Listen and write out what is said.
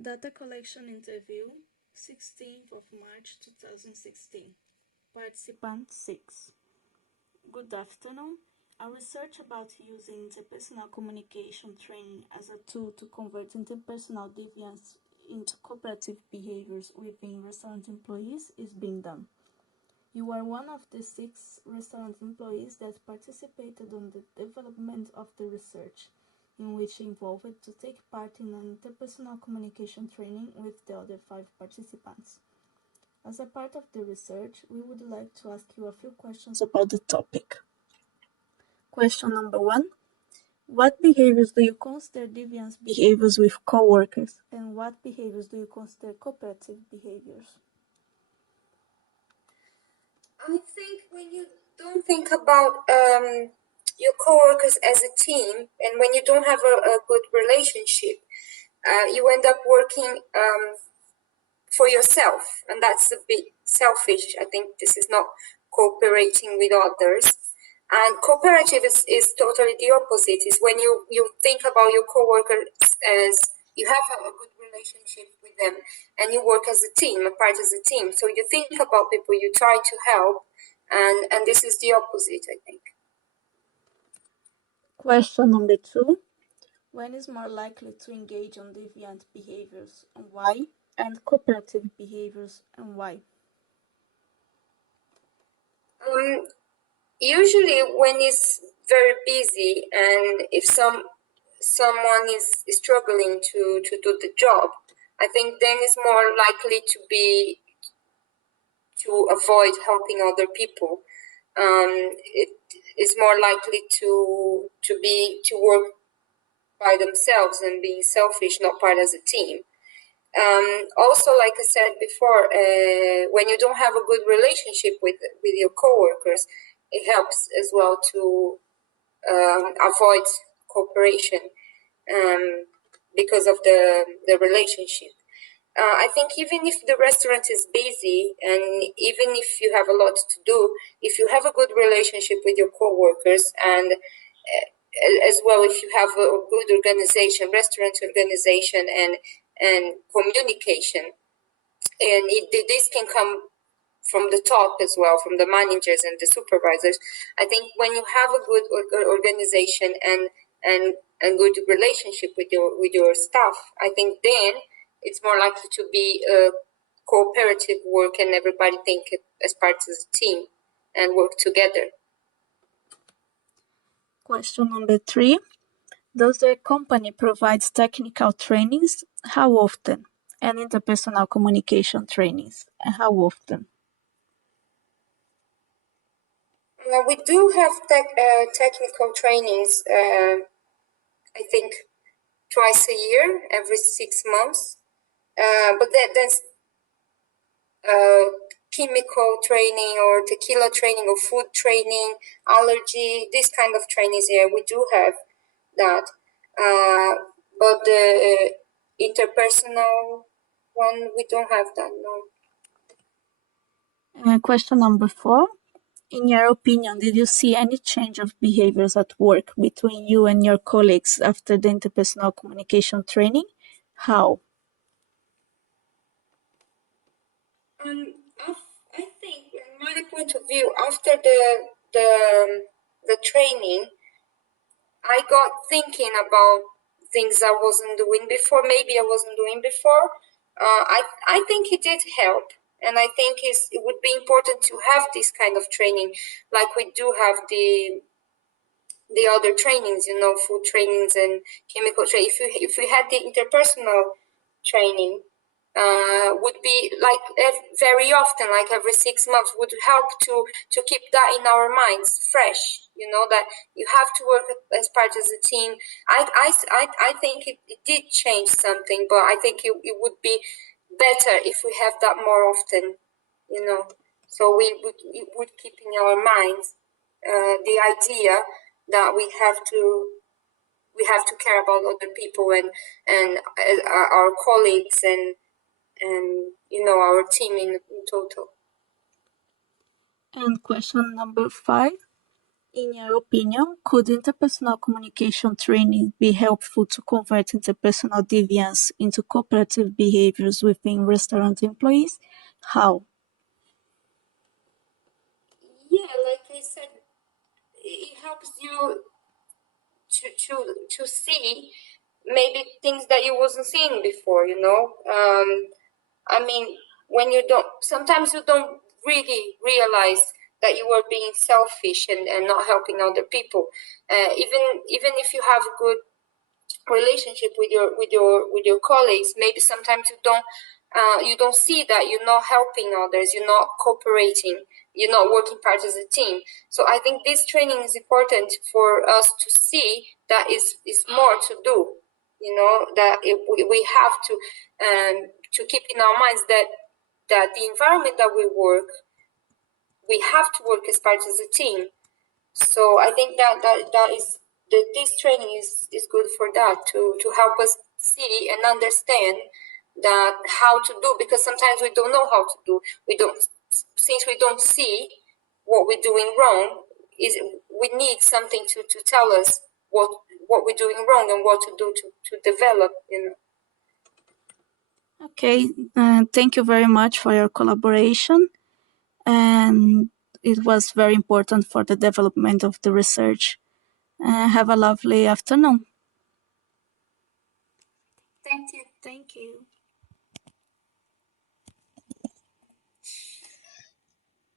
Data collection interview, 16th of March 2016. Participant 6. Good afternoon. A research about using interpersonal communication training as a tool to convert interpersonal deviance into cooperative behaviors within restaurant employees is being done. You are one of the 6 restaurant employees that participated on the development of the research, in which involved to take part in an interpersonal communication training with the other 5 participants. As a part of the research, we would like to ask you a few questions about the topic. Question number 1. What behaviors do you consider deviant behaviors with coworkers, and what behaviors do you consider cooperative behaviors? I think when you don't think about your coworkers as a team, and when you don't have a good relationship, you end up working for yourself, and that's a bit selfish. I think this is not cooperating with others. And cooperative is totally the opposite. Is when you think about your coworkers as you have a good relationship with them, and you work as a team, a part as a team. So you think about people, you try to help, and this is the opposite, I think. Question number 2. When is more likely to engage on deviant behaviors and why, and cooperative behaviors and why? Usually when it's very busy, and if someone is struggling to do the job, I think then it's more likely to avoid helping other people. It is more likely to work by themselves and being selfish, not part as a team. Also, like I said before, when you don't have a good relationship with your coworkers, it helps as well to avoid cooperation because of the relationship. I think even if the restaurant is busy, and even if you have a lot to do, if you have a good relationship with your coworkers, and as well if you have a good organization, restaurant organization, and communication, and this can come from the top as well, from the managers and the supervisors. I think when you have a good organization and good relationship with your staff, I think then it's more likely to be a cooperative work, and everybody think as part of a team and work together. Question number 3. Does the company provide technical trainings? How often? And interpersonal communication trainings? And how often? We do have technical trainings, I think twice a year, every 6 months. But that's chemical training or tequila training or food training, allergy, this kind of trainings here. We do have that. But the interpersonal one, we don't have that, no. Question number 4. In your opinion, did you see any change of behaviors at work between you and your colleagues after the interpersonal communication training? How? I think, in my point of view, after the training, I got thinking about things I wasn't doing before. Maybe I wasn't doing before. I think it did help, and I think it would be important to have this kind of training, like we do have the other trainings, food trainings and chemical training. If we had the interpersonal training, would be like very often, like every 6 months, would help to keep that in our minds fresh. That you have to work as part of a team. I think it did change something, but I think it would be better if we have that more often. So we would keep in our minds the idea that we have to care about other people and our colleagues and our team in total. And question number 5. In your opinion, could interpersonal communication training be helpful to convert interpersonal deviance into cooperative behaviors within restaurant employees? How? Yeah, like I said, it helps you to see maybe things that you wasn't seeing before, you know. I mean, when you don't, sometimes you don't really realize that you are being selfish and not helping other people. Even if you have a good relationship with your colleagues, maybe sometimes you don't see that you're not helping others, you're not cooperating, you're not working part as a team. So I think this training is important for us to see that is more to do. You know that we have to keep in our minds that the environment that we have to work as part as a team. So I think that is that this training is good for that to help us see and understand that how to do, because sometimes we don't know how to do. We don't, since we don't see what we're doing wrong, is we need something to tell us what we're doing wrong and what to do to develop, you know. Okay, thank you very much for your collaboration, and it was very important for the development of the research. Have a lovely afternoon. Thank you. Thank you.